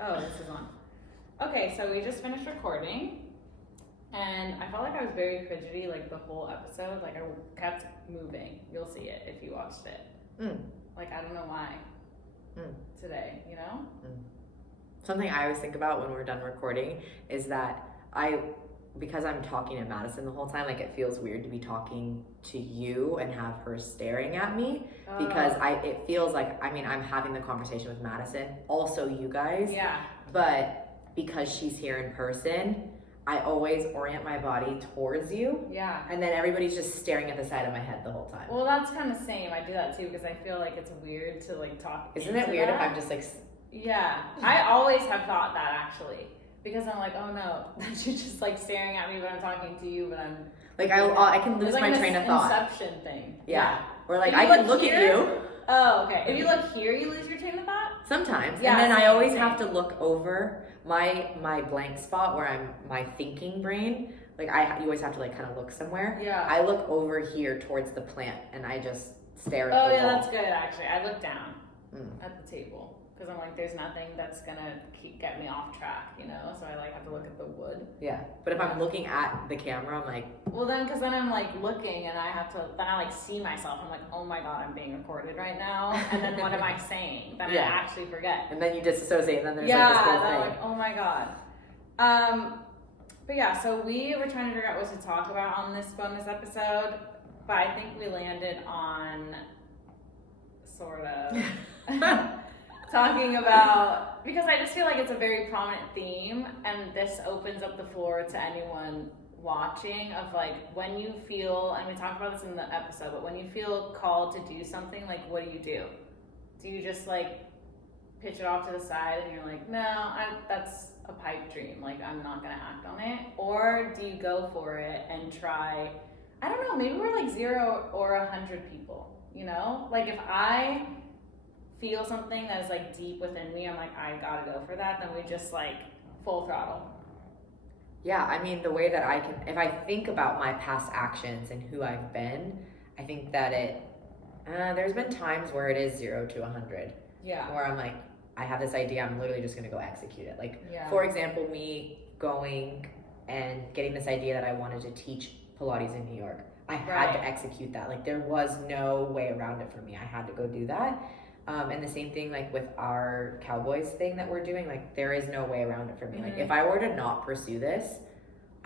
Oh, this is on. Okay, so we just finished recording, and I felt like I was very fidgety like the whole episode. Like I kept moving. You'll see it if you watched it. Like I don't know why. Today, you know? Something I always think about when we're done recording is that because I'm talking to Madison the whole time, like it feels weird to be talking to you and have her staring at me because it feels like, I mean, I'm having the conversation with Madison, also you guys. Yeah. But because she's here in person, I always orient my body towards you. Yeah. And then everybody's just staring at the side of my head the whole time. Well, that's kind of same. I do that too because I feel like it's weird to like talk. Isn't it weird if I'm just like... Yeah. I always have thought that actually. Because I'm like, oh no, she's just like staring at me, but I'm talking to you, but I'm like I can lose like my train of thought. Inception thing. Yeah. Or like I can look at you. Oh, okay. If you look here, you lose your train of thought. Sometimes. Yeah, and then I always have to look over my blank spot where I'm my thinking brain. Like you always have to like kind of look somewhere. Yeah. I look over here towards the plant and I just stare at the wall. Oh yeah, that's good actually. I look down at the table. Because I'm like, there's nothing that's gonna get me off track, you know? So I like have to look at the wood. Yeah. But if I'm looking at the camera, I'm like... Well then, because then I'm like looking and I like see myself. I'm like, oh my God, I'm being recorded right now. And then what am I saying? Then I actually forget. And then you disassociate and then there's like this whole thing. Like, oh my God. But yeah, so we were trying to figure out what to talk about on this bonus episode. But I think we landed on sort of... talking about, because I just feel like it's a very prominent theme, and this opens up the floor to anyone watching of like when you feel, and we talked about this in the episode, but when you feel called to do something, like what do? Do you just like pitch it off to the side and you're like, no, that's a pipe dream, like I'm not gonna act on it? Or do you go for it and try, I don't know, maybe we're like 0 or 100 people, you know? Like if I feel something that is like deep within me, I'm like, I gotta go for that, then we just like full throttle. Yeah, I mean, the way that I can, if I think about my past actions and who I've been, I think that there's been times where it is 0 to 100. Yeah. Where I'm like, I have this idea, I'm literally just gonna go execute it. Like, for example, me going and getting this idea that I wanted to teach Pilates in New York. I had to execute that. Like, there was no way around it for me. I had to go do that. And the same thing like with our Cowboys thing that we're doing, like there is no way around it for me. Like if I were to not pursue this,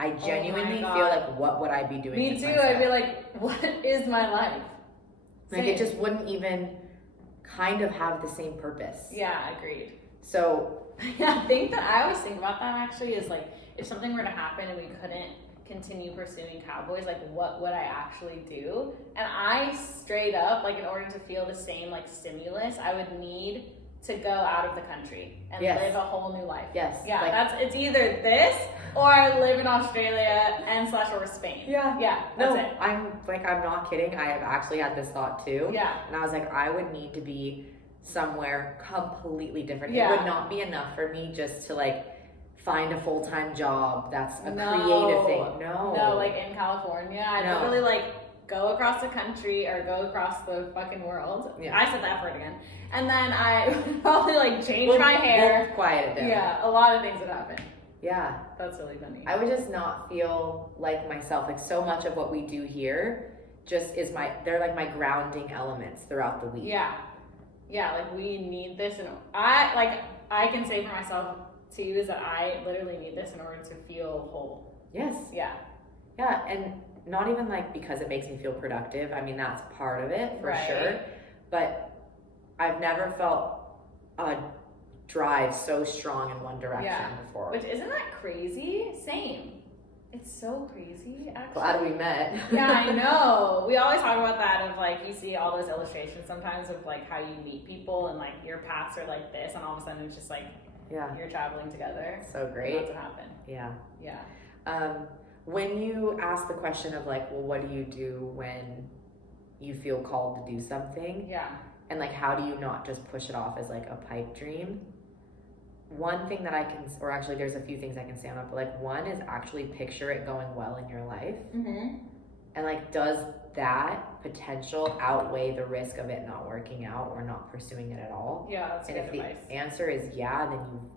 I genuinely feel like what would I be doing? Me too. I'd be like, what is my life? Like it just wouldn't even kind of have the same purpose. Yeah, agreed. So I think that I always think about that actually is like if something were to happen and we couldn't continue pursuing Cowboys, like what would I actually do? And I straight up, like in order to feel the same like stimulus, I would need to go out of the country and live a whole new life. Yes. Yeah, like, it's either this or I live in Australia and or Spain. Yeah. Yeah, that's it. I'm not kidding. I have actually had this thought too. Yeah. And I was like, I would need to be somewhere completely different. Yeah. It would not be enough for me just to like find a full-time job that's a creative thing. No, like in California, I'd literally like go across the country or go across the fucking world. Yeah. I said that word again. And then I would probably like change my hair. We'll quiet it down. Yeah, a lot of things would happen. Yeah. That's really funny. I would just not feel like myself. Like so much of what we do here just is they're like my grounding elements throughout the week. Yeah. Yeah, like we need this, and I can say for myself too is that I literally need this in order to feel whole. Yes. Yeah. Yeah, and not even like because it makes me feel productive. I mean, that's part of it for sure. But I've never felt a drive so strong in one direction before. Which isn't that crazy? Same. It's so crazy, actually. Glad we met. Yeah, I know. We always talk about that of like, you see all those illustrations sometimes of like how you meet people and like your paths are like this and all of a sudden it's just like, you're traveling together. So great. That's what happened. Yeah. Yeah. When you ask the question of like, well, what do you do when you feel called to do something? Yeah. And like, how do you not just push it off as like a pipe dream? One thing that I can, or actually there's a few things I can say on it, but like one is actually picture it going well in your life. Mm-hmm. And like, does that potential outweigh the risk of it not working out or not pursuing it at all? Yeah, that's and good if advice. the answer is yeah, then you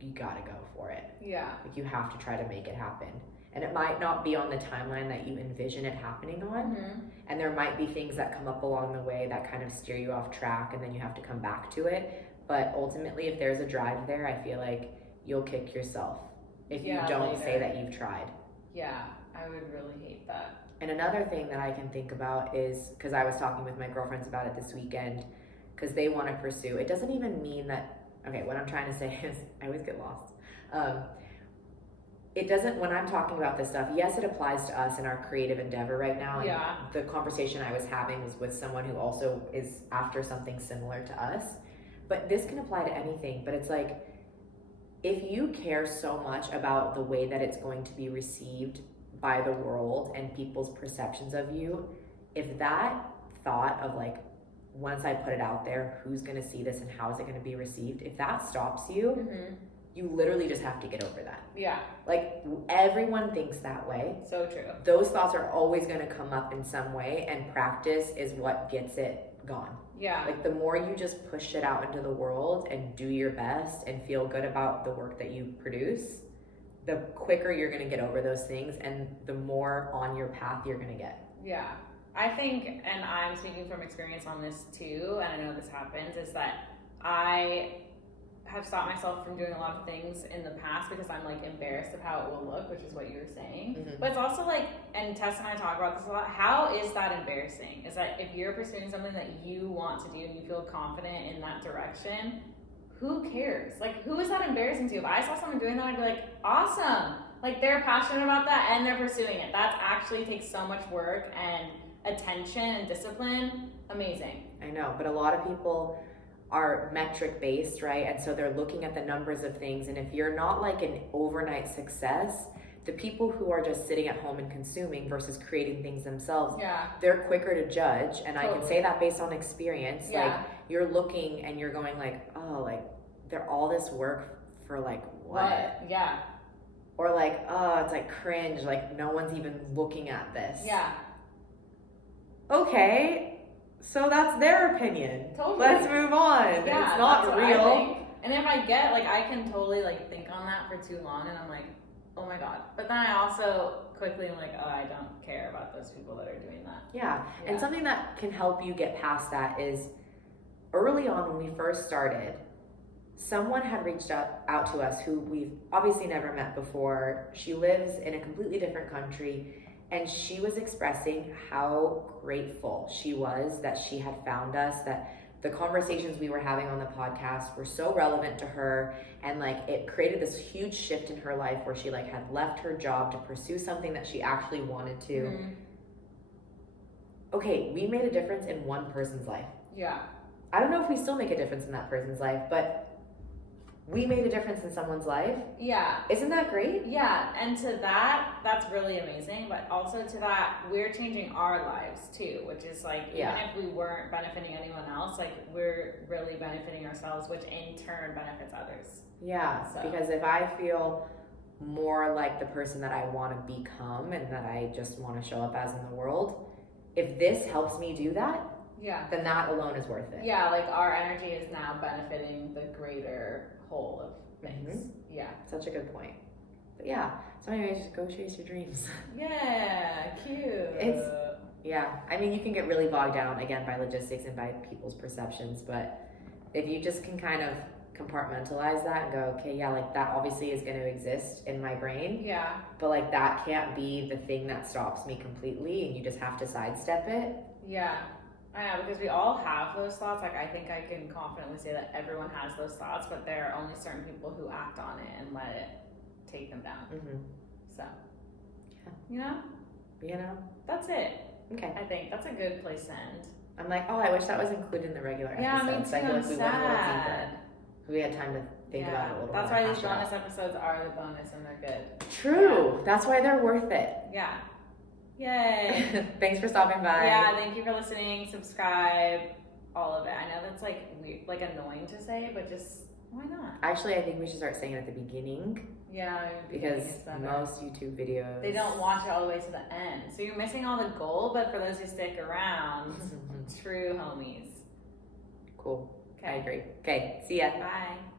you gotta go for it. Yeah. Like, you have to try to make it happen. And it might not be on the timeline that you envision it happening on. Mm-hmm. And there might be things that come up along the way that kind of steer you off track, and then you have to come back to it. But ultimately, if there's a drive there, I feel like you'll kick yourself if you don't later. say that you've tried. Yeah, I would really hate that. And another thing that I can think about is, because I was talking with my girlfriends about it this weekend, because they want to pursue, it doesn't even mean that, okay, what I'm trying to say is, I always get lost. It doesn't, when I'm talking about this stuff, yes, it applies to us in our creative endeavor right now. And the conversation I was having was with someone who also is after something similar to us. But this can apply to anything. But it's like, if you care so much about the way that it's going to be received by the world and people's perceptions of you, if that thought of like, once I put it out there, who's going to see this and how is it going to be received, if that stops you, you literally just have to get over that. Yeah. Like, everyone thinks that way. So true. Those thoughts are always going to come up in some way, and practice is what gets it gone. Yeah. Like, the more you just push it out into the world and do your best and feel good about the work that you produce, the quicker you're going to get over those things, and the more on your path you're going to get. Yeah. I think, and I'm speaking from experience on this too, and I know this happens, is that I have stopped myself from doing a lot of things in the past because I'm like embarrassed of how it will look, which is what you were saying. But it's also like, and Tess and I talk about this a lot, how is that embarrassing? Is that if you're pursuing something that you want to do and you feel confident in that direction, who cares? Like, who is that embarrassing to? If I saw someone doing that, I'd be like, awesome. Like, they're passionate about that and they're pursuing it. That actually takes so much work and attention and discipline. Amazing. I know, but a lot of people are metric based, right? And so they're looking at the numbers of things. And if you're not like an overnight success, the people who are just sitting at home and consuming versus creating things themselves, they're quicker to judge. And I can say that based on experience. Like, you're looking and you're going like, oh, like, they're all this work for like what? Yeah. Or like, oh, it's like cringe, like no one's even looking at this. Yeah. Okay, so that's their opinion. Totally. Let's move on. Yeah, it's not real. And if I get, like, I can totally, like, think on that for too long, and I'm like, oh my god. But then I also quickly am like, oh, I don't care about those people that are doing that. Yeah, and something that can help you get past that is, early on when we first started, someone had reached out to us who we've obviously never met before. She lives in a completely different country. And she was expressing how grateful she was that she had found us, that the conversations we were having on the podcast were so relevant to her. And like, it created this huge shift in her life where she like had left her job to pursue something that she actually wanted to. Okay, we made a difference in one person's life. Yeah. I don't know if we still make a difference in that person's life, but we made a difference in someone's life. Yeah. Isn't that great? Yeah, and to that, that's really amazing. But also to that, we're changing our lives too, which is like, even if we weren't benefiting anyone else, like, we're really benefiting ourselves, which in turn benefits others. Yeah, because if I feel more like the person that I want to become and that I just want to show up as in the world, if this helps me do that, then that alone is worth it. Yeah, like, our energy is now benefiting the greater whole of things. Yeah. Such a good point. But yeah, so anyways, just go chase your dreams. Yeah, cute. I mean, you can get really bogged down again by logistics and by people's perceptions, but if you just can kind of compartmentalize that and go, okay, yeah, like, that obviously is going to exist in my brain. Yeah. But like, that can't be the thing that stops me completely, and you just have to sidestep it. Yeah. I know, because we all have those thoughts. Like, I think I can confidently say that everyone has those thoughts, but there are only certain people who act on it and let it take them down. So, you know, that's it. Okay. I think that's a good place to end. I'm like, oh, I wish that was included in the regular episode. Yeah, me too. I feel like we went a little deeper. Sad. We had time to think about it a little That's more. why these bonus episodes are the bonus, and they're good. True. That's why they're worth it. Yeah. Yay. Thanks for stopping by. Yeah, thank you for listening. Subscribe, all of it. I know that's like weird, like annoying to say, but just why not? Actually, I think we should start saying it at the beginning. Yeah, because most YouTube videos, they don't watch it all the way to the end. So you're missing all the gold, but for those who stick around, true homies. Cool. Okay. I agree. Okay, see ya. Bye.